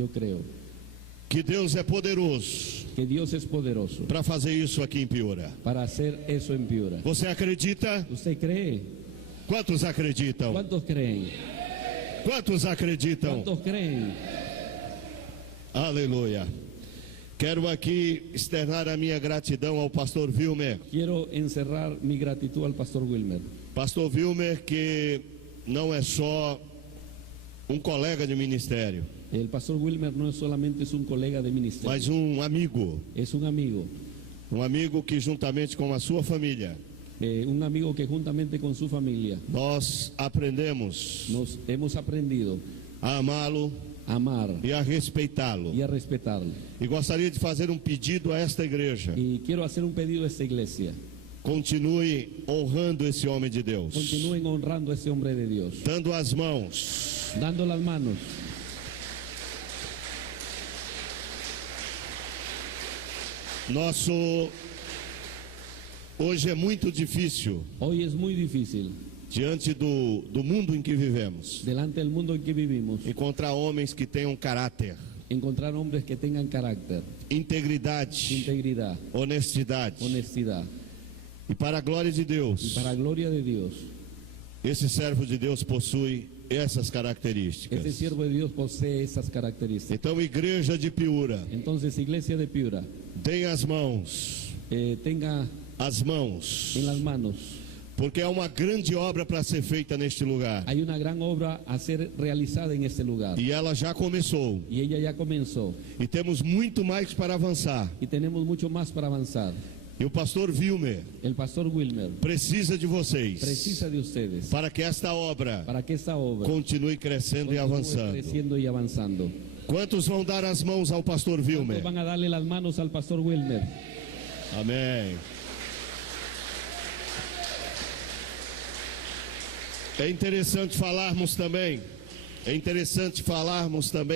Yo creo que Deus é poderoso que Dios es poderoso para fazer isso aqui em Piura. para hacer eso en Piura. Você acredita? ¿Usted cree? Quantos acreditam? ¿Cuántos creen? Quantos acreditam? ¿Cuántos creen? Aleluia. Quero aqui externar a minha gratidão ao pastor Wilmer. Quiero encerrar mi gratitud al pastor Wilmer. Pastor Wilmer, que não é só colega de ministério, El pastor Wilmer no solamente es un colega de ministerio, mas amigo. es un amigo Que juntamente com a sua família, un amigo que juntamente con su familia nós aprendemos nos hemos aprendido a amá-lo a amar e a respeitá-lo. y a respetarlo. E gostaria de fazer pedido a esta igreja: Y quiero hacer un pedido a esta iglesia: continue honrando esse homem de Deus, continúen honrando a ese hombre de Dios, dando as mãos, dando las manos. Hoje é muito difícil, Hoy es muy difícil, diante do mundo em que vivemos, delante del mundo en que vivimos, encontrar homens que tenham caráter, encontrar hombres que tengan carácter, integridade, integridad, honestidade. honestidad. E para a glória de Y Deus, para gloria de Dios, esse servo de Deus possui essas características. este siervo de Dios posee esas características. Então, igreja de Piura, Entonces, iglesia de Piura, deem as mãos, tenga as mãos, en las manos. porque há uma grande obra para ser feita neste lugar. Hay una gran obra a ser realizada en este lugar. E ela já começou. Y ella ya comenzó. E temos muito mais para avançar. Y tenemos mucho más para avanzar. E o pastor Wilmer El pastor Wilmer precisa de vocês precisa de ustedes para que esta obra para que esta obra continue crescendo e continúe avançando. creciendo y avanzando. Quantos vão dar as mãos ao pastor Wilmer? Van a darle las manos al pastor Wilmer. Amém. É interessante falarmos também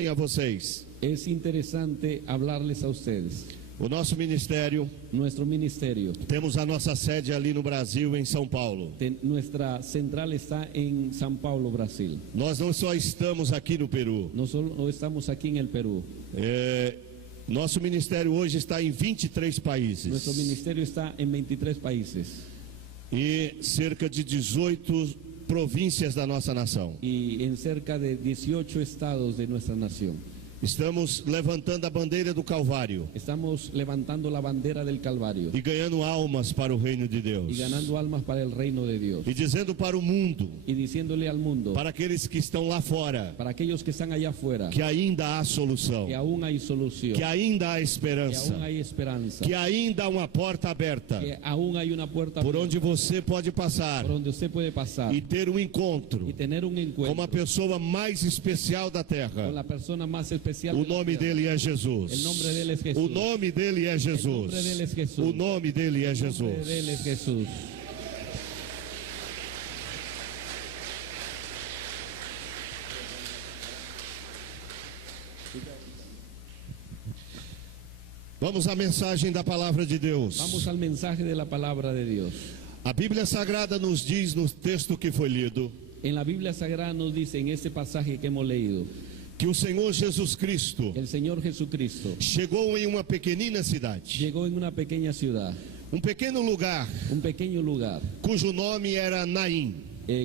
a vocês. Es interesante hablarles a ustedes. O nosso ministério, Nuestro ministerio, temos a nossa sede ali no Brasil, em São Paulo. nuestra central está en São Paulo, Brasil. Nós não só estamos aqui no Peru. No solo estamos aquí en el Perú. Nosso ministério hoje está em 23 países. Nuestro ministerio está en 23 países E cerca de 18 províncias da nossa nação. y en cerca de 18 estados de nuestra nación. Estamos levantando a bandeira do Calvário Estamos levantando la bandera del Calvario e ganhando almas para o reino de y Deus. ganando almas para el reino de Dios. E dizendo para o mundo, Y diciéndole al mundo, para aqueles que estão lá fora, para aquellos que están allá afuera, que ainda há solução, que aún hay solución, que ainda há que esperança, aún hay esperanza, que ainda há uma porta aberta que aún hay una puerta por abierta onde você pode passar por donde usted puede pasar e ter encontro y tener un com a encuentro pessoa mais especial da con terra. la persona más especial. O de la nome tierra. dele é Jesus. El nombre de él es Jesús. O nome dele é Jesus. El nombre de él es Jesús. O nome dele é El nombre Jesus. de él es Jesús. Vamos à mensagem da palavra de Deus. Vamos al mensaje de la palabra de Dios. A Bíblia Sagrada nos diz no texto que foi lido En la Biblia Sagrada nos dice en este pasaje que hemos leído que o Senhor Jesus Cristo que el Señor Jesucristo chegou em uma pequenina cidade, llegó en una pequeña ciudad, pequeno lugar un pequeño lugar, cujo nome era Naim.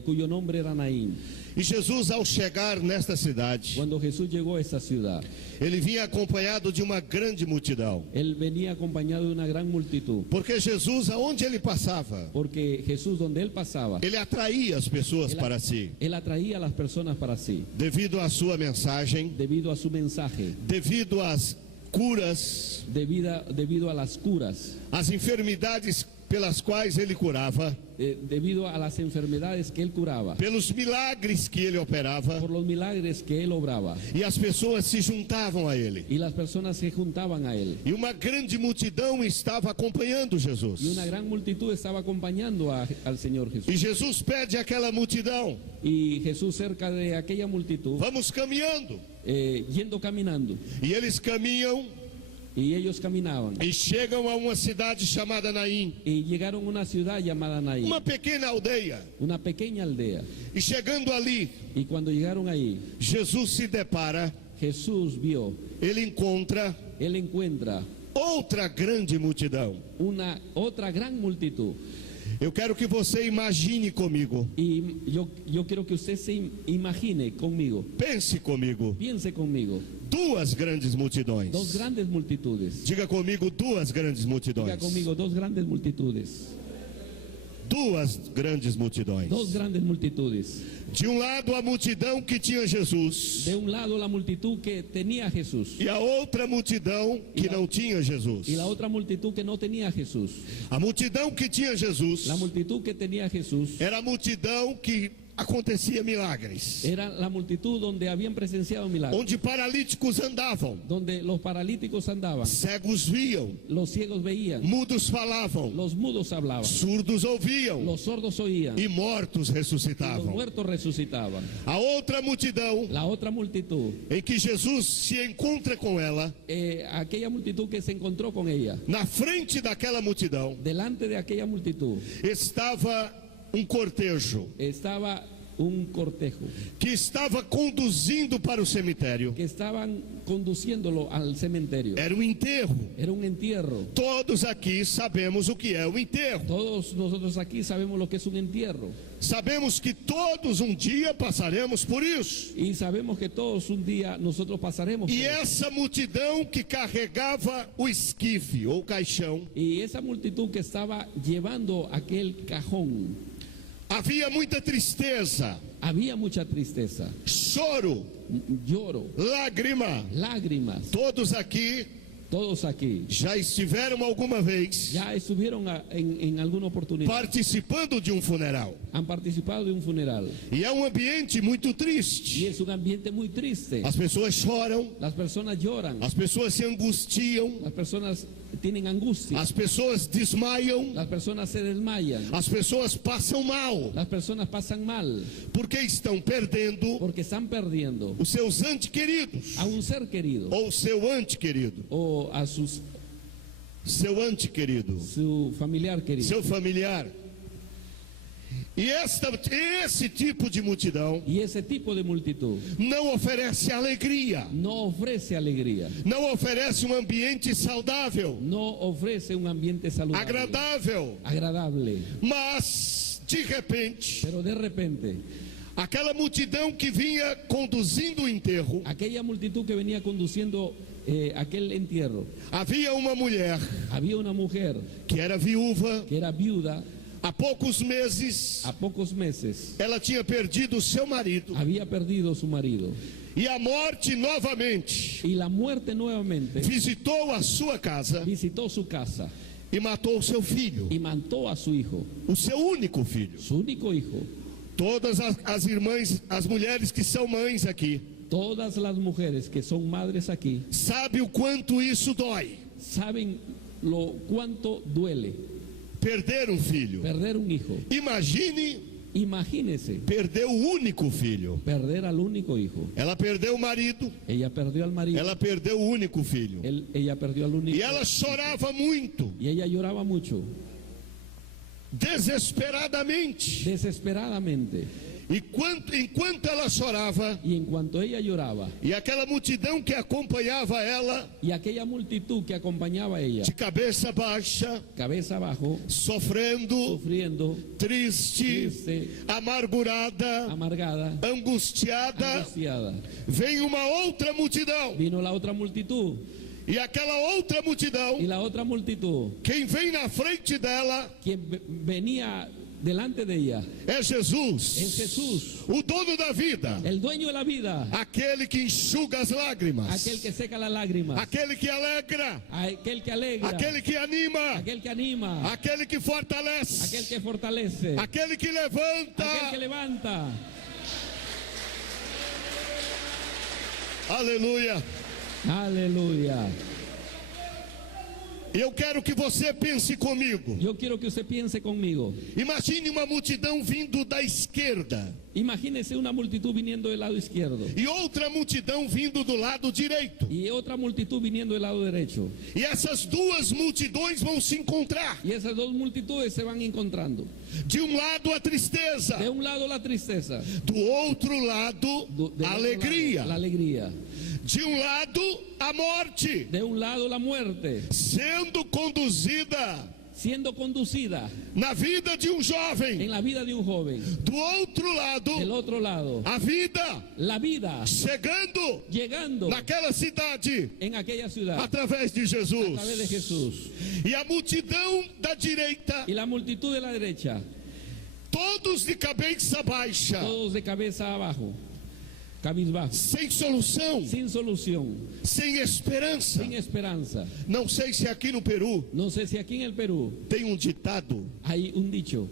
cuyo nombre era Naín. E Jesus, ao chegar nesta cidade, Cuando Jesús llegó a esta ciudad, ele vinha acompanhado de uma grande multidão. él venía acompañado de una gran multitud, Porque Jesus, aonde ele passava, porque Jesús, donde él pasaba, ele atraía as pessoas para si, él atraía a las personas para sí, devido à sua mensagem, debido a su mensaje, devido às curas, debido a las curas, às enfermidades pelas quais ele curava, debido a las enfermedades que él curaba, pelos milagres que ele operava, por los milagres que él obraba, e as pessoas se juntavam a ele. y las personas se juntaban a él, E uma grande multidão estava acompanhando Jesus. y una gran multitud estaba acompañando al Señor Jesús. E Jesus pede àquela multidão: Y Jesús, cerca de aquella multitud, vamos caminhando. yendo caminando, E eles caminham y ellos caminaban, e chegam a uma cidade chamada Naim, y llegaron a una ciudad llamada Naín, uma pequena aldeia. una pequeña aldea. E chegando ali, Y cuando llegaron ahí, Jesus se depara Jesús vio, ele encontra él encuentra outra grande multidão. una otra gran multitud. Eu quero que você imagine comigo, Y yo quiero que usted se imagine conmigo, pense comigo, piense conmigo, duas grandes multidões. dos grandes multitudes. Diga comigo, duas grandes multidões. Diga conmigo, dos grandes multitudes. Duas grandes multidões. Dos grandes multitudes. De um lado a multidão que tinha Jesus, De un lado la multitud que tenía a Jesús e a outra multidão que não tinha Jesus. y la otra multitud que no tenía a Jesús. A multidão que tinha Jesus La multitud que tenía a Jesús era a multidão que acontecia milagres, era la multitud donde habían presenciado milagros, onde paralíticos andavam, donde los paralíticos andaban, cegos viam, los ciegos veían, mudos falavam, los mudos hablaban, surdos ouviam los sordos oían e mortos y los ressuscitavam. muertos resucitaban. A outra multidão La otra multitud, em que Jesus se encontra com ela, aquella multitud que se encontró con ella, na frente daquela multidão delante de aquella multitud estava um cortejo estaba un cortejo que estava conduzindo para o cemitério. que estaban conduciéndolo al cementerio. Era um enterro. Era un entierro. Todos aqui sabemos o que é o enterro. Todos nosotros aquí sabemos lo que es un entierro Sabemos que todos um dia passaremos por isso. y sabemos que todos un día nosotros pasaremos por E eso. essa multidão que carregava o esquife ou caixão, Y esa multitud que estaba llevando aquel cajón, havia muita tristeza, había mucha tristeza, choro, lloro, lágrima. lágrimas. Todos aqui Todos aquí já estiveram alguma vez ya estuvieron en alguna oportunidad, participando de um funeral. han participado de un funeral E é um ambiente muito y triste. es un ambiente muy triste. As pessoas choram, Las personas lloran, as pessoas se angustiam, las personas tienen angustia, as pessoas desmaiam, las personas se desmayan, as pessoas passam mal, las personas pasan mal porque estão perdendo porque están perdiendo os seus entes queridos, a un ser querido ou seu ente querido, o a seu ente querido, su familiar querido. seu familiar. E esse tipo de multidão Y ese tipo de multitud não oferece alegria, no ofrece alegría, não oferece um ambiente saudável, no ofrece un ambiente saludable, agradável, agradable. mas de repente, Pero de repente, aquela multidão que vinha conduzindo o enterro, aquella multitud que venía conduciendo aquel entierro, havia uma mulher había una mujer que era viúva. que era viuda. Há poucos meses A pocos meses ela tinha perdido o seu marido, había perdido su marido e a morte novamente y la muerte nuevamente visitou a sua casa visitó su casa e matou o seu filho, y mató a su hijo, o seu único filho. su único hijo. Todas as irmãs, as mulheres que são mães aqui, Todas las mujeres que son madres aquí sabe o quanto isso dói, saben lo cuánto duele perder um filho. perder un hijo. Imagínese Perder o único filho. perder al único hijo. Ela perdeu o marido, Ella perdió al marido, ela perdeu o único filho. ella perdió al único E ela chorava muito, y ella lloraba mucho, desesperadamente. desesperadamente. E enquanto ela chorava, Y en cuanto ella lloraba e aquela multidão que acompanhava ela, y aquella multitud que acompañaba a ella, de cabeça baixa, cabeza abajo, sofrendo, sufriendo, triste, triste, amargurada, amargada, angustiada, angustiada, vem uma outra multidão. vino la otra multitud E aquela outra multidão, y la otra multitud, quem vem na frente dela quien venía delante de ella, é Jesus, es Jesús, o dono da vida, el dueño de la vida, aquele que enxuga as lágrimas, aquel que seca las lágrimas, aquele que alegra, aquel que alegra, aquele que anima, aquel que anima, aquele que fortalece, aquel que fortalece, aquele que levanta. aquel que levanta. Aleluia. Aleluya. Eu quero que você pense comigo. Yo quiero que usted piense conmigo. Imagine uma multidão vindo da esquerda Imagínese una multitud viniendo del lado izquierdo e outra multidão vindo do lado direito. y otra multitud viniendo del lado derecho. E essas duas multidões vão se encontrar. Y esas dos multitudes se van encontrando. De um lado a tristeza, De un lado la tristeza, do outro lado del a otro alegria. lado, la alegría. De um lado, a morte, De un lado la muerte, sendo conduzida siendo conducida na vida de um jovem. en la vida de un joven. Do outro lado, Del otro lado, a vida la vida chegando llegando naquela cidade en aquella ciudad através de a través de Jesus. Jesús. E a multidão da direita, Y la multitud de la derecha, todos de cabeça baixa, todos de cabeza abajo, cabizbajo, sem solução, sin solución, sem esperança. sin esperanza. Não sei se aqui no Peru No sé si aquí en el Perú tem um ditado, hay un dicho,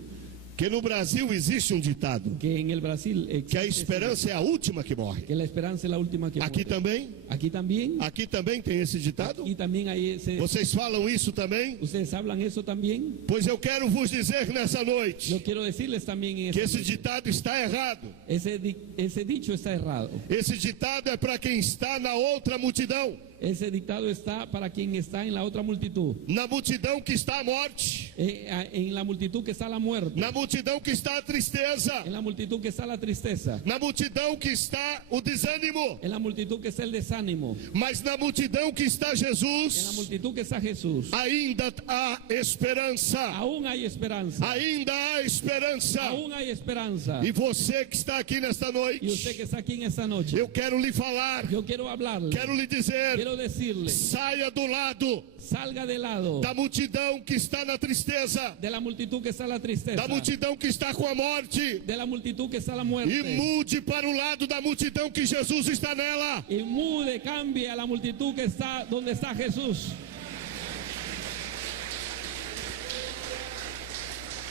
que no Brasil existe um ditado, que en el Brasil que a existe esperança é a última que morre. que la esperanza es la última que Aqui muere. também? Aquí también Tem esse ditado? y también hay ese. Vocês falam isso também? ¿Ustedes hablan eso también? Pois eu quero vos dizer nessa Yo noite quiero decirles también en que ese, esse ditado está errado. ese dicho está errado. Esse ditado é para quem está na outra multidão, Ese dictado está para quien está en la otra multitud, na multidão que está a morte, en la multitud que está la muerte, na multidão que está a tristeza, en la multitud que está la tristeza, na multidão que está o desânimo, en la multitud que está el desánimo, mas na multidão que está en la Jesus, multitud que está Jesús. ainda há esperança, Aún hay esperanza, ainda há esperança. aún hay esperanza. E você que está aqui nesta Y usted noite, que está aquí en esta noche, eu quero lhe falar, yo quiero hablarle, quero lhe dizer, quiero decirle, saia do lado salga de lado da multidão que está na tristeza, de la multitud que está la tristeza, da multidão que está com a morte, de la multitud que está la e muerte, mude para o lado da multidão que Jesus está nela. y mude, cambie a la multitud que está donde está Jesús.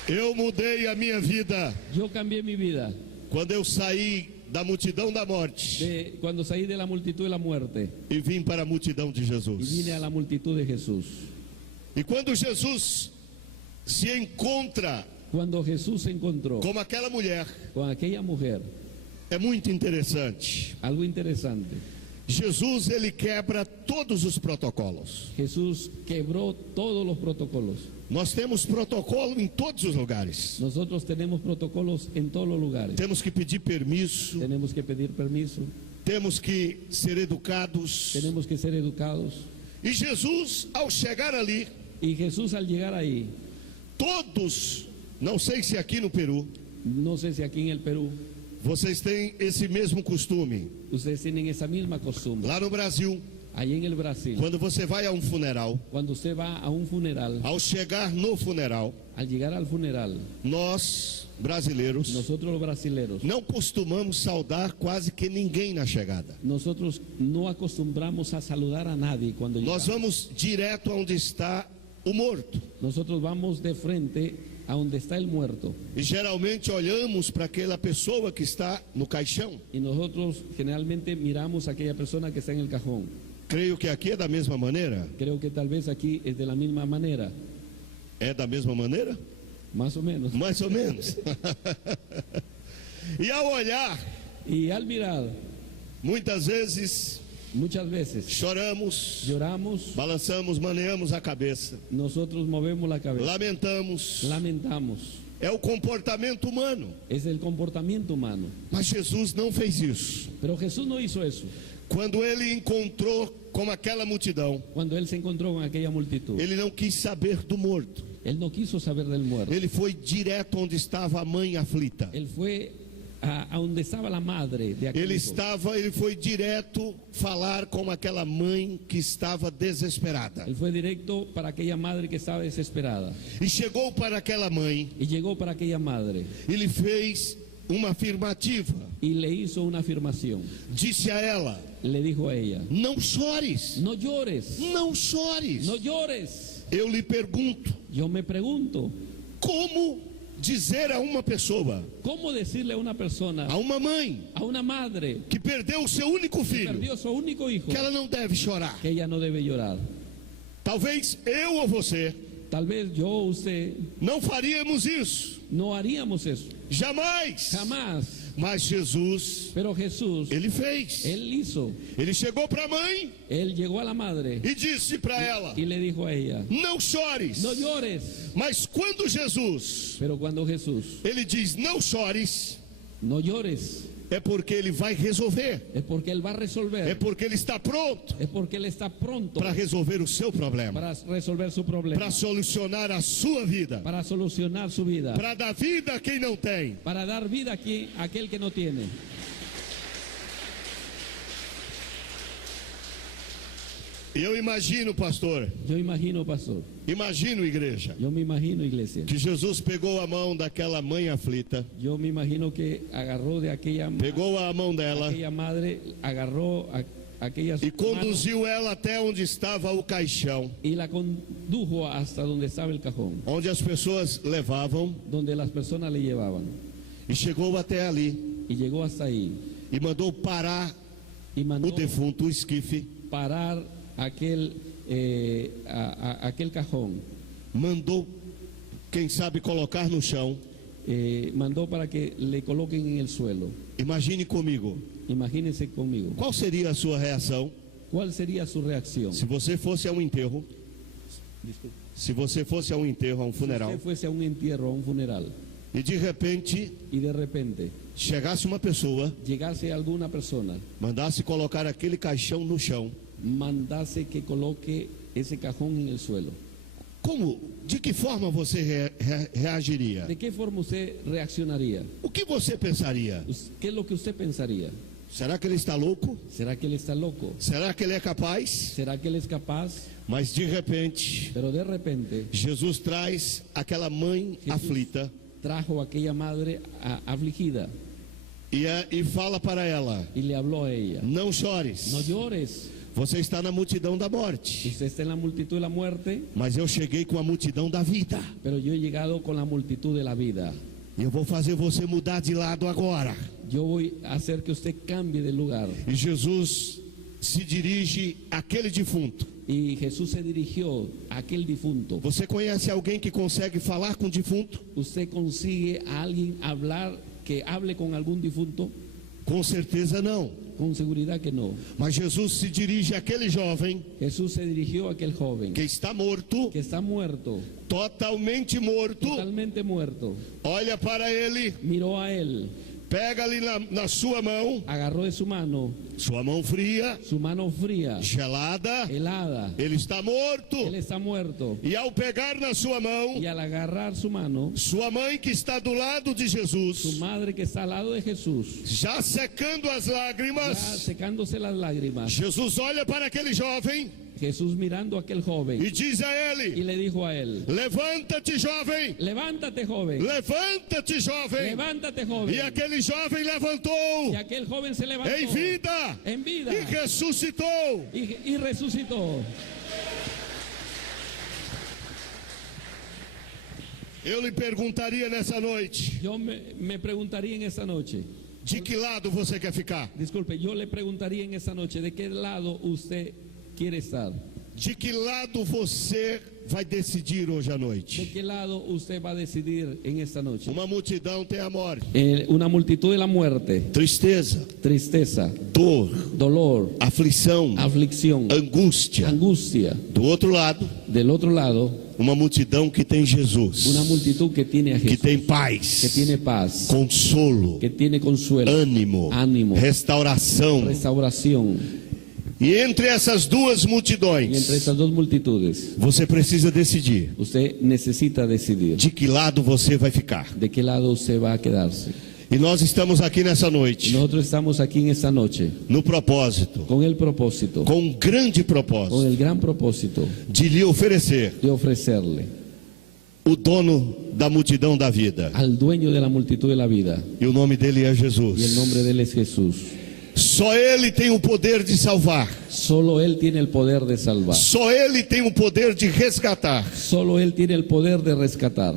Eu mudei a minha vida Yo cambié mi vida quando eu saí da multidão da morte cuando salí de la multitud de la muerte e vim para a multidão de y Jesus. vine a la multitud de Jesús. E quando Jesus se encontra Cuando Jesús se encontró com aquela mulher, con aquella mujer, é muito interessante. algo interesante. Jesus, ele quebra todos os protocolos. Jesús quebró todos los protocolos. Nós temos protocolo em todos os lugares. Nosotros tenemos protocolos en todos los lugares. Temos que pedir permisso, Tenemos que pedir permiso, temos que ser educados. tenemos que ser educados. E Jesus, ao chegar ali, Y Jesús al llegar ahí, todos, não sei se aqui no Peru, no sé si aquí en el Perú, vocês têm esse mesmo costume. ustedes tienen esa misma costumbre. Lá no Brasil, Allí en el Brasil, quando você vai a um funeral, cuando usted va a un funeral, ao chegar no funeral, al llegar al funeral, nós, brasileiros, nosotros los brasileros, não costumamos saudar quase que ninguém na chegada. nosotros no acostumbramos a saludar a nadie cuando Nós llegamos. vamos direto aonde está o morto. Nosotros vamos de frente a donde está el muerto E geralmente olhamos para aquela pessoa que está no caixão. y nosotros generalmente miramos a aquella persona que está en el cajón. Creio que aqui é da mesma maneira. Creo que tal vez aquí es de la misma manera, É da mesma maneira? más o menos. Mais ou menos. E ao olhar, Y al mirar, muitas vezes muchas veces choramos, lloramos, balançamos, maneamos a cabeça, nosotros movemos la cabeza, lamentamos. lamentamos. É o comportamento humano. Es el comportamiento humano. Mas Jesus não fez isso. Pero Jesús no hizo eso. Quando ele encontrou com aquela multidão, Cuando él se encontró con aquella multitud, ele não quis saber do morto. él no quiso saber del muerto. Ele foi direto onde estava a mãe aflita. Él fue a donde estaba la madre de aquel hijo. Ele foi direto falar com aquela mãe que estava desesperada. Él fue directo para aquella madre que estaba desesperada. E chegou para aquela mãe, Y llegó para aquella madre ele fez uma afirmativa. y le hizo una afirmación. Disse a ela: Le dijo a ella: não chores, no llores, não chores. no llores. Eu lhe pergunto, Yo me pregunto, como dizer a uma pessoa, ¿cómo decirle a una persona, a uma mãe a una madre que perdeu o seu único que filho, perdió su único hijo, que ela não deve chorar? que ella no debe llorar? Talvez eu ou você Tal vez yo o usted não faríamos isso, no haríamos eso, jamais. jamás. Mas Jesus, Pero Jesús, ele fez. él hizo, Ele chegou para a mãe él llegó a la madre e disse para ela: y le dijo a ella: não chores. no llores. Mas quando Jesus, Pero cuando Jesús, ele diz: não chores, no llores, é porque Ele vai resolver. es porque Él va a É resolver. porque Ele está pronto Es porque Él está pronto para resolver o seu problema, para resolver su problema, para solucionar a sua vida, para solucionar su vida, para dar vida a quem não tem. para dar vida a aquel que no tiene. Eu imagino, pastor, Yo imagino, pastor, imagino, igreja, yo me imagino, iglesia, que Jesus pegou a mão daquela mãe aflita, yo me imagino que agarró de aquella pegou a mão dela madre, agarró a aquellas e manos conduziu ela até onde estava o caixão, y la condujo hasta donde estaba el cajón, onde as pessoas levavam, donde las personas le llevaban, e chegou até ali y llegó hasta ahí e mandou parar y mandó o defunto, o esquife, parar aquel aquel cajón, mandou, quem sabe, colocar no chão. mandó para que le coloquen en el suelo. Imagine comigo, Imagínense conmigo, qual seria a sua reação ¿cuál sería su reacción? se você fosse a um enterro, Disculpe. se você fosse a um enterro, a um Si funeral, usted fuese a un entierro, a un funeral, e de repente y de repente chegasse uma pessoa, llegase alguna persona, mandasse colocar aquele caixão no chão, mandase que coloque ese cajón en el suelo, como, de que forma você reagiria? ¿de qué forma usted reaccionaría? O que você pensaria? ¿Qué es lo que usted pensaría? Será que ele está louco? ¿Será que él está loco? Será que ele é capaz? ¿Será que él es capaz? Mas de repente, Pero de repente Jesus traz aquela mãe Jesús aflita trajo a aquella madre afligida e fala para ela: y le habló a ella: não chores, no llores, você está na multidão da morte, usted está en la multitud de la muerte, mas eu cheguei com a multidão da vida, pero yo he llegado con la multitud de la vida. e eu vou fazer você mudar de lado agora. Yo voy a hacer que usted cambie de lugar. E Jesus se dirige àquele defunto. Y Jesús se dirigió a aquel difunto. Você conhece alguém que consegue falar com defunto? ¿Usted consigue a alguien hablar, que hable con algún difunto? Com certeza não. Con seguridad que no. Mas Jesus se dirige àquele jovem Jesús se dirigió a aquel joven que está morto, que está muerto, totalmente morto. totalmente muerto. Olha para ele, Miró a él, pega ali na sua mão, agarró de su mano fria, fría, gelada. helada. Ele está morto. Él está muerto. E ao pegar na sua mão, Y al agarrar su mano, sua mãe que está do lado de su Jesus, madre que está al lado de Jesús, já secando as ya lágrimas, secándose las lágrimas, Jesus olha para aquele jovem Jesús mirando a aquel joven e diz a y ele: le dijo a él: levanta-te, jovem, levántate, joven, levanta-te, jovem. levántate, joven. E aquele jovem levantou Y aquel joven se levantó em vida en vida e ressuscitou. y resucitó. Eu lhe perguntaria nessa noite: Yo me preguntaría en esta noche, de que lado você quer ficar? disculpe, yo le preguntaría en esta noche, ¿de qué lado usted quiere estar? De que lado você vai decidir hoje à ¿De noite? qué lado usted va a decidir en esta noche? Uma multidão tem a morte, Una multitud de la muerte, tristeza, tristeza, dor, dolor, aflição, aflicción, angústia. angustia. Do outro lado, Del otro lado, uma multidão que tem Jesus, una multitud que tiene a que Jesús, tem que paz, tiene paz, consolo, que tiene consuelo, ânimo, ánimo, restauração. restauración. E entre essas duas Y entre multidões, estas dos multitudes, você precisa decidir usted necesita decidir de que lado você vai ficar. de qué lado usted va a quedarse. E nós estamos aqui nessa noite, Nosotros estamos aquí en esta noche no propósito, con el propósito, com um grande con propósito, el gran propósito de lhe oferecer de ofrecerle o dono da multidão da vida. al dueño de la multitud de la vida, E o nome dele é y el Jesus. nombre de él es Jesús. Só ele tem o poder de salvar. Solo él tiene el poder de salvar. Só ele tem o poder de resgatar. Solo él tiene el poder de rescatar.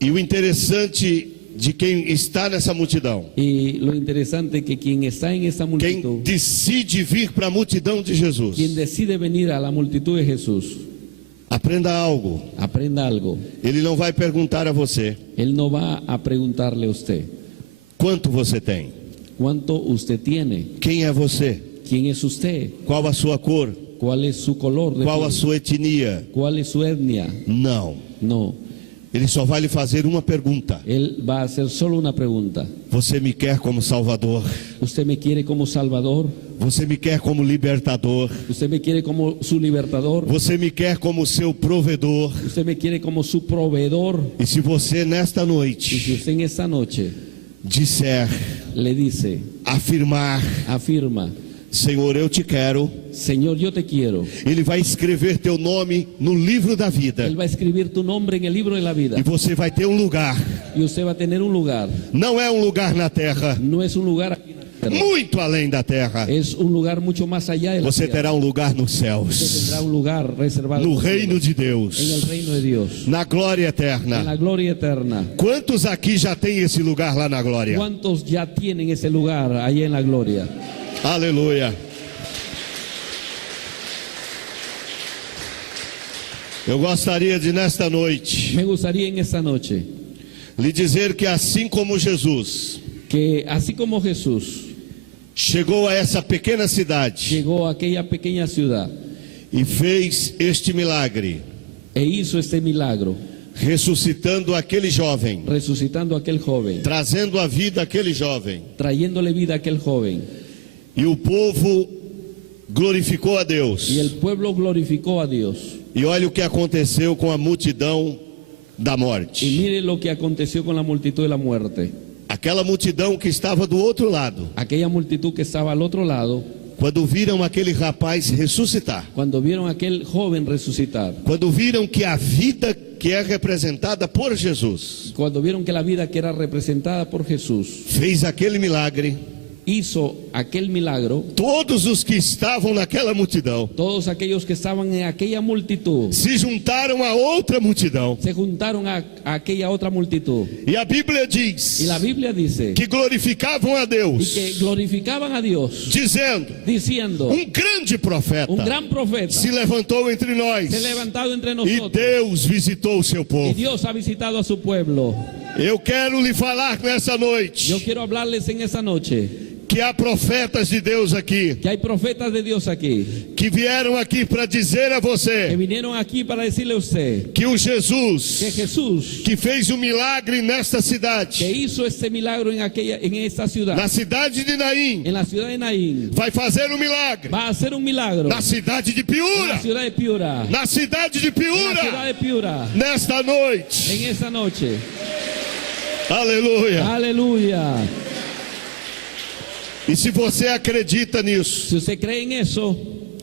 E o interessante de quem está nessa multidão, Y lo interesante es que quien está en esta quem multitud, decide vir para a multidão de Jesus, quien decide venir a la multitud de Jesús, aprenda algo. aprenda algo. Ele não vai perguntar a você Él no va a preguntarle a usted quanto você tem, cuánto usted tiene, quem é você, quién es usted, qual a sua cor, cuál es su color de qual a piel, sua etnia. cuál es su etnia. Não. No, Ele só vai lhe fazer uma pergunta: Él va a hacer solo una pregunta. você me quer como Salvador? ¿Usted me quiere como Salvador? Você me quer como libertador? ¿Usted me quiere como su libertador? Você me quer como seu provedor? ¿Usted me quiere como su proveedor? E se você nesta Y si noite usted en esta noche disser, le dice, afirmar: afirma, Senhor, eu te quero, Señor, yo te quiero, Ele vai escrever teu nome no livro da vida. Él va a escribir tu nombre en el libro de la vida. E você vai ter um lugar. Y usted va a tener un lugar. Não é um lugar na terra, No es un lugar aquí en la tierra. muito além da terra. Es un lugar mucho más allá de la Você tierra. terá um lugar nos Usted céus, tendrá un lugar reservado no en los reino cielos, de en el Deus, reino de Dios, na glória en eterna. la gloria eterna. Quantos aqui já têm esse lugar lá na glória? ¿Cuántos ya tienen ese lugar allá en la gloria? Aleluia. Eu gostaria de nesta noite Me gustaría en esta noche lhe dizer que assim como Jesus que así como Jesús chegou a essa pequena cidade llegó a aquella pequeña ciudad e fez este milagre, e hizo este milagro, ressuscitando aquele jovem, resucitando a aquel joven, trazendo a vida aquele jovem, trayéndole vida a aquel joven, e o povo glorificou a Deus. y el pueblo glorificó a Dios. E olha o que aconteceu com a multidão da Y morte. mire lo que aconteció con la multitud de la muerte. Aquela multidão que estava do outro lado, Aquella multitud que estaba al otro lado, quando viram aquele rapaz ressuscitar, cuando vieron a aquel joven resucitar, quando viram que a vida que é representada por Jesus cuando vieron que la vida que era representada por Jesús fez aquele milagre, hizo aquel milagro, todos os que estavam naquela multidão todos aquellos que estaban en aquella multitud se juntaram a outra multidão. se juntaron a aquella otra multitud. E a Bíblia Y diz la Biblia dice que glorificavam a y Deus, que glorificaban a Dios, dizendo: diciendo, grande profeta un gran profeta se levantou entre nós, se ha levantado entre e nosotros, Deus visitou o seu y povo. Dios ha visitado a su pueblo. Eu quero lhe falar nessa noite Yo quiero hablarles en esta noche que há profetas de Deus aqui, que hay profetas de Dios aquí, que vieram aqui para dizer a que você vinieron aquí para decirle a usted que o que Jesus Jesús, que fez um milagre nesta que cidade, hizo este milagro en esta ciudad, na cidade de Naim, en la ciudad de Naín, vai fazer um milagre va a hacer un milagro na cidade de en la Piura, ciudad de Piura, na cidade de en la ciudad Piura, de Piura, nesta noite. en esta noche. Aleluia. Aleluya. E se você acredita nisso, Si usted cree en eso,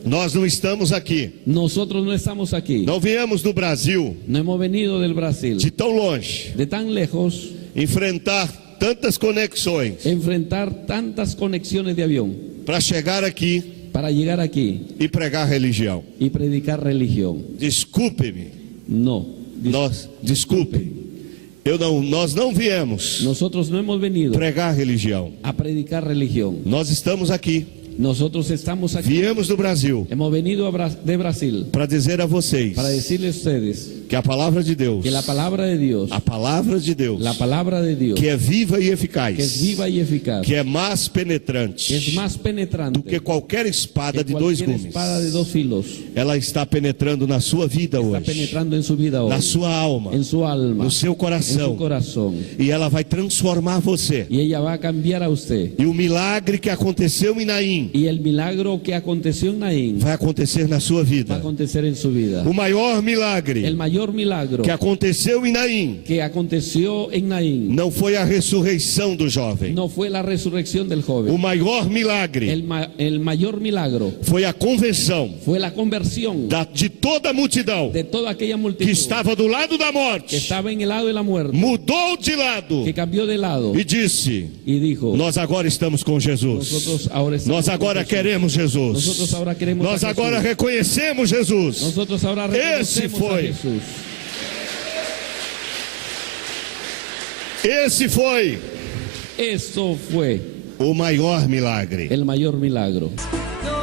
nós não estamos aqui, nosotros no estamos aquí. não viemos do Brasil, No hemos venido del Brasil, de tão longe, de tan lejos, enfrentar tantas conexões enfrentar tantas conexiones de avión para chegar aqui para llegar aquí e pregar religião. y predicar religión. Desculpe-me, No. desculpe. Nós não viemos Nosotros no hemos venido pregar religião. a predicar religión. Nós estamos aqui, Nosotros estamos aquí. viemos do Brasil Hemos venido de Brasil para dizer a vocês para decirles a ustedes que a palavra de Deus, que la palabra de Dios, a palavra de Deus, la palabra de Dios, que é viva e que es eficaz, viva y eficaz, que é mais penetrante que es más penetrante do que qualquer espada que de dois cualquier gumes, espada de dos filos, ela está penetrando na sua vida está hoje, penetrando en su vida hoy, na sua alma, en su alma, no seu en su coração, corazón, e ela vai transformar você. y ella va a cambiar a usted. E o milagre que aconteceu em Naim Y el milagro que aconteció en Naín vai acontecer na sua va a vida. acontecer en su vida. O maior milagre El mayor milagro que aconteceu em Naim que aconteció en Naín não foi a ressurreição do jovem. no fue la resurrección del O joven. maior milagre El mayor milagro foi a conversão fue la conversión de toda a multidão de toda aquella que multitud estava do lado da que morte. estaba en el lado de la muerte, Mudou de lado que cambió de lado e disse: y dijo: nós agora estamos com Jesus. nosotros ahora estamos Nós agora con Jesús. queremos Jesus. Nosotros ahora queremos Nós a agora Jesús. reconhecemos Jesus. Nosotros ahora Esse reconocemos a foi. Jesús. Esse foi Eso fue o maior milagre. el mayor milagro. No